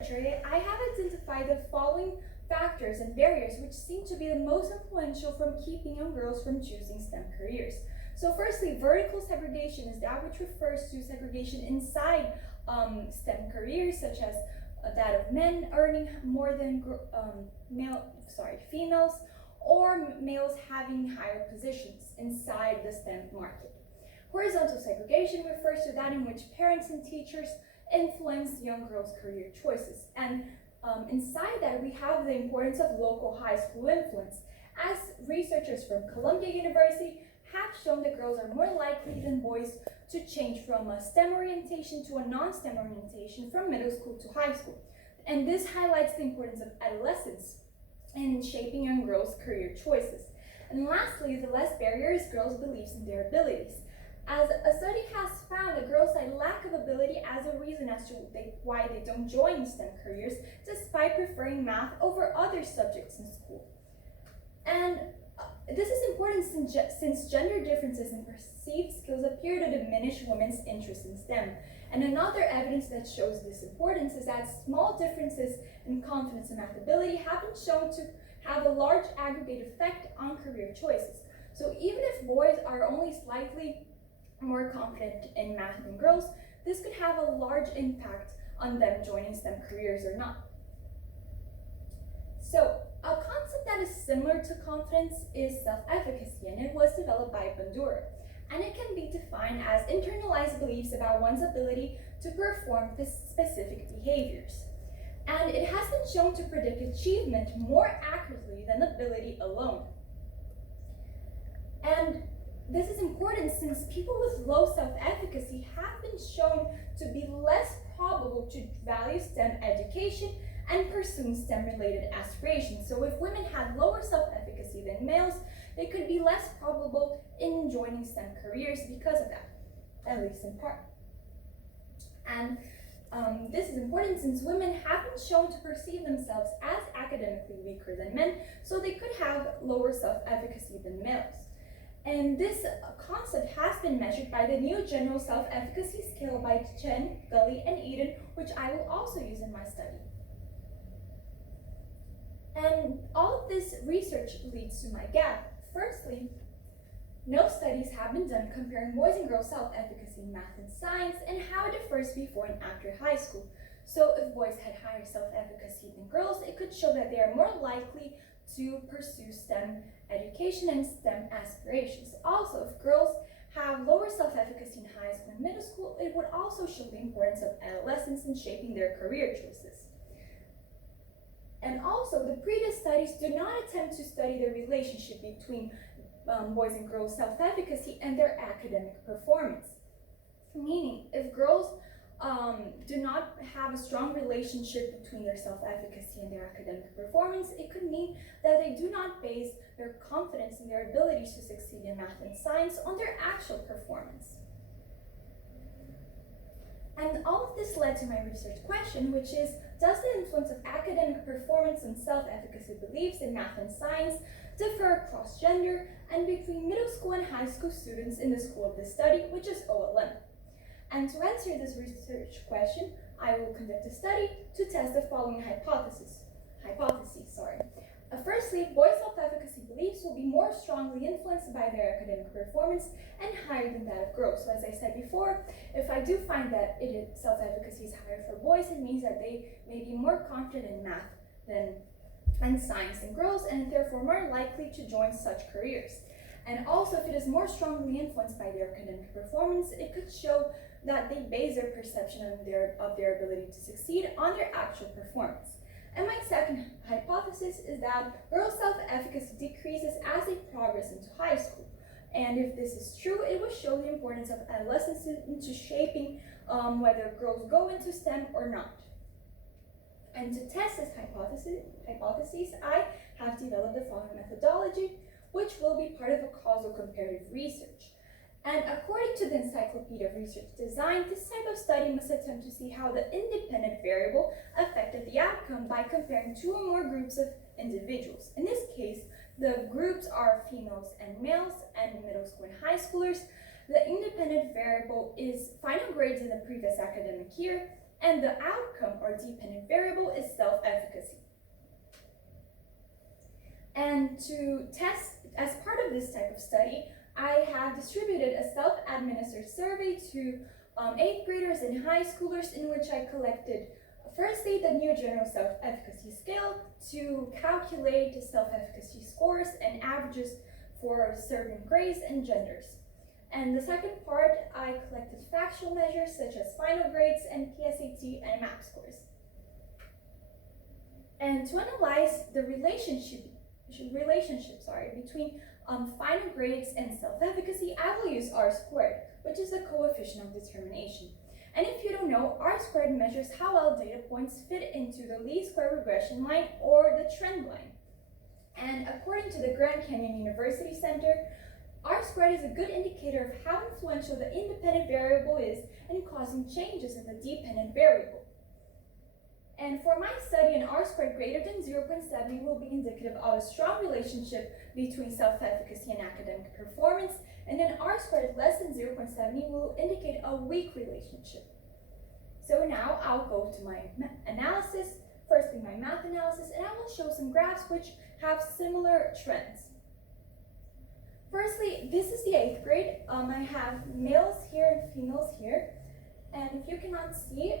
I have identified the following factors and barriers which seem to be the most influential from keeping young girls from choosing STEM careers. So firstly, vertical segregation is that which refers to segregation inside STEM careers, such as that of men earning more than females, or males having higher positions inside the STEM market. Horizontal segregation refers to that in which parents and teachers influence young girls' career choices. And inside that, we have the importance of local high school influence, as researchers from Columbia University have shown that girls are more likely than boys to change from a STEM orientation to a non-STEM orientation from middle school to high school. And this highlights the importance of adolescence in shaping young girls' career choices. And lastly, the last barrier is girls' beliefs in their abilities, as a study has found that girls cite lack of ability as a reason as to why they don't join STEM careers, despite preferring math over other subjects in school. And this is important since gender differences in perceived skills appear to diminish women's interest in STEM. And another evidence that shows this importance is that small differences in confidence and math ability have been shown to have a large aggregate effect on career choices. So even if boys are only slightly more confident in math than girls, this could have a large impact on them joining STEM careers or not. So a concept that is similar to confidence is self-efficacy, and it was developed by Bandura. And it can be defined as internalized beliefs about one's ability to perform specific behaviors. And it has been shown to predict achievement more accurately than ability alone. And this is important since people with low self-efficacy have been shown to be less probable to value STEM education and pursue STEM-related aspirations. So if women had lower self-efficacy than males, they could be less probable in joining STEM careers because of that, at least in part. And this is important since women have been shown to perceive themselves as academically weaker than men, so they could have lower self-efficacy than males. And this concept has been measured by the new general self-efficacy scale by Chen, Gully, and Eden, which I will also use in my study. And all of this research leads to my gap. Firstly, no studies have been done comparing boys and girls' self-efficacy in math and science and how it differs before and after high school. So if boys had higher self-efficacy than girls, it could show that they are more likely to pursue STEM education and STEM aspirations. Also, if girls have lower self-efficacy in high school and middle school, it would also show the importance of adolescence in shaping their career choices. And also, the previous studies do not attempt to study the relationship between boys and girls' self-efficacy and their academic performance. Meaning, if girls do not have a strong relationship between their self-efficacy and their academic performance, it could mean that they do not base their confidence in their ability to succeed in math and science on their actual performance. And all of this led to my research question, which is, does the influence of academic performance and self-efficacy beliefs in math and science differ across gender and between middle school and high school students in the school of this study, which is OLM? And to answer this research question, I will conduct a study to test the following hypotheses. Firstly, boys' self-efficacy beliefs will be more strongly influenced by their academic performance and higher than that of girls. So as I said before, if I do find that self-efficacy is higher for boys, it means that they may be more confident in math and science than girls, and therefore more likely to join such careers. And also, if it is more strongly influenced by their academic performance, it could show that they base their perception of their ability to succeed on their actual performance. And my second hypothesis is that girls' self-efficacy decreases as they progress into high school. And if this is true, it will show the importance of adolescence into shaping whether girls go into STEM or not. And to test this hypothesis, I have developed the following methodology, which will be part of a causal comparative research. And according to the Encyclopedia of Research Design, this type of study must attempt to see how the independent variable affected the outcome by comparing two or more groups of individuals. In this case, the groups are females and males and middle school and high schoolers. The independent variable is final grades in the previous academic year, and the outcome or dependent variable is self-efficacy. And to test, as part of this type of study, I have distributed a self-administered survey to 8th graders and high schoolers in which I collected firstly the new general self-efficacy scale to calculate the self-efficacy scores and averages for certain grades and genders. And the second part, I collected factual measures such as final grades and PSAT and MAP scores. And to analyze the relationship between final grades and self-efficacy, I will use R-squared, which is the coefficient of determination. And if you don't know, R-squared measures how well data points fit into the least square regression line or the trend line. And according to the Grand Canyon University Center, R-squared is a good indicator of how influential the independent variable is in causing changes in the dependent variable. And for my study, an R-squared greater than 0.70 will be indicative of a strong relationship between self-efficacy and academic performance, and an R-squared less than 0.70 will indicate a weak relationship. So now I'll go to my analysis, firstly my math analysis, and I will show some graphs which have similar trends. Firstly, this is the 8th grade. I have males here and females here. And if you cannot see,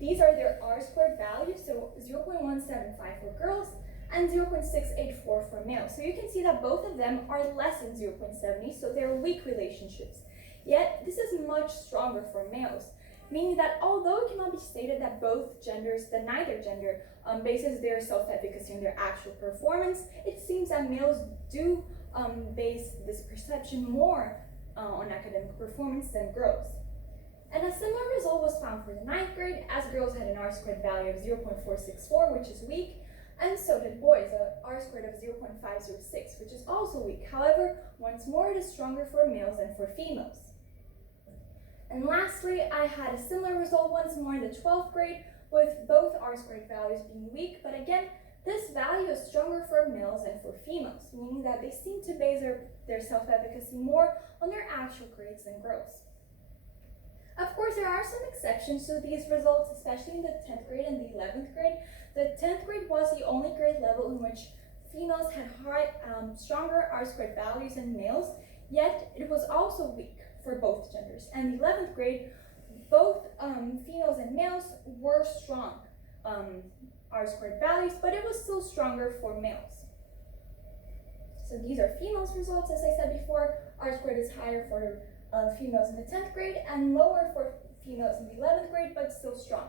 these are their R-squared values, so 0.175 for girls and 0.684 for males. So you can see that both of them are less than 0.70, so they're weak relationships. Yet, this is much stronger for males, meaning that although it cannot be stated that both genders, that neither gender bases their self-efficacy on their actual performance, it seems that males do base this perception more on academic performance than girls. And a similar result was found for the 9th grade, as girls had an R-squared value of 0.464, which is weak, and so did boys, an R-squared of 0.506, which is also weak. However, once more, it is stronger for males than for females. And lastly, I had a similar result once more in the 12th grade, with both R-squared values being weak, but again, this value is stronger for males than for females, meaning that they seem to base their self-efficacy more on their actual grades than girls. Of course, there are some exceptions to these results, especially in the 10th grade and the 11th grade. The 10th grade was the only grade level in which females had stronger R-squared values than males, yet it was also weak for both genders. And the 11th grade, both females and males were strong R-squared values, but it was still stronger for males. So these are females' results, as I said before. R-squared is higher for females in the 10th grade and lower for females in the 11th grade, but still strong.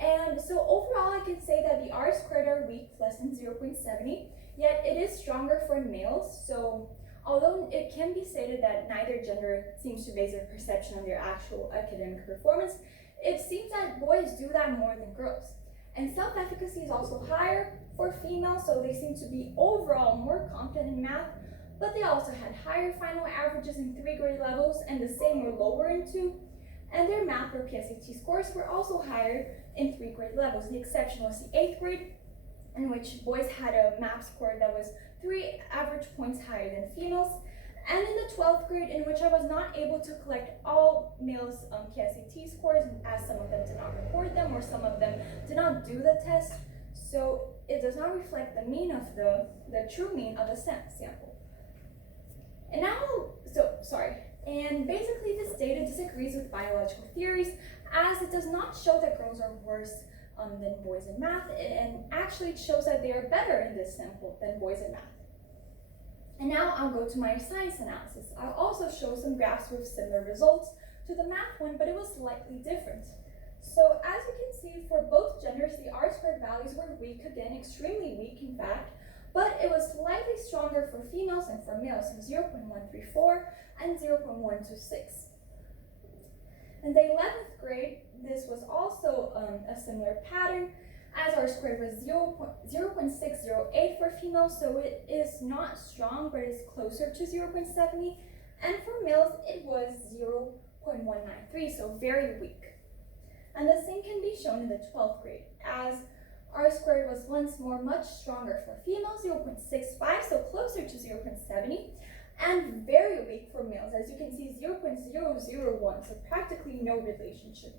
And so overall, I can say that the R-squared are weak, less than 0.70, yet it is stronger for males. So although it can be stated that neither gender seems to base their perception on their actual academic performance, it seems that boys do that more than girls. And self-efficacy is also higher for females, so they seem to be overall more confident in math, but they also had higher final averages in 3 grade levels and the same were lower in 2. And their math or PSAT scores were also higher in 3 grade levels. The exception was the 8th grade, in which boys had a math score that was 3 average points higher than females. And in the 12th grade, in which I was not able to collect all males' PSAT scores, as some of them did not record them or some of them did not do the test. So it does not reflect the mean of the true mean of the sample. And now, and basically this data disagrees with biological theories, as it does not show that girls are worse than boys in math, and actually it shows that they are better in this sample than boys in math. And now I'll go to my science analysis. I'll also show some graphs with similar results to the math one, but it was slightly different. So as you can see, for both genders, the R-squared values were weak, again, extremely weak in fact, but it was slightly stronger for females than for males, so 0.134 and 0.126. In the 11th grade, this was also a similar pattern, as R-squared was 0.608 for females, so it is not strong, but it's closer to 0.70, and for males, it was 0.193, so very weak. And the same can be shown in the 12th grade, as R-squared was once more much stronger for females, 0.65, so closer to 0.70, and very weak for males, as you can see 0.001, so practically no relationship.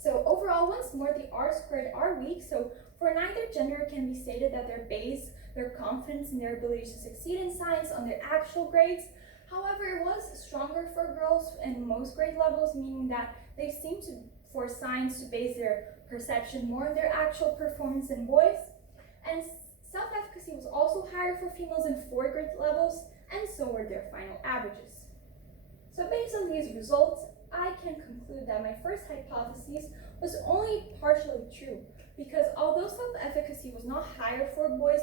So overall, once more, the R squared are weak, so for neither gender it can be stated that they're based their confidence in their ability to succeed in science on their actual grades. However, it was stronger for girls in most grade levels, meaning that they seem to, for science, to base their perception more on their actual performance than boys. And self-efficacy was also higher for females in 4 grade levels, and so were their final averages. So based on these results, I can conclude that my first hypothesis was only partially true, because although self-efficacy was not higher for boys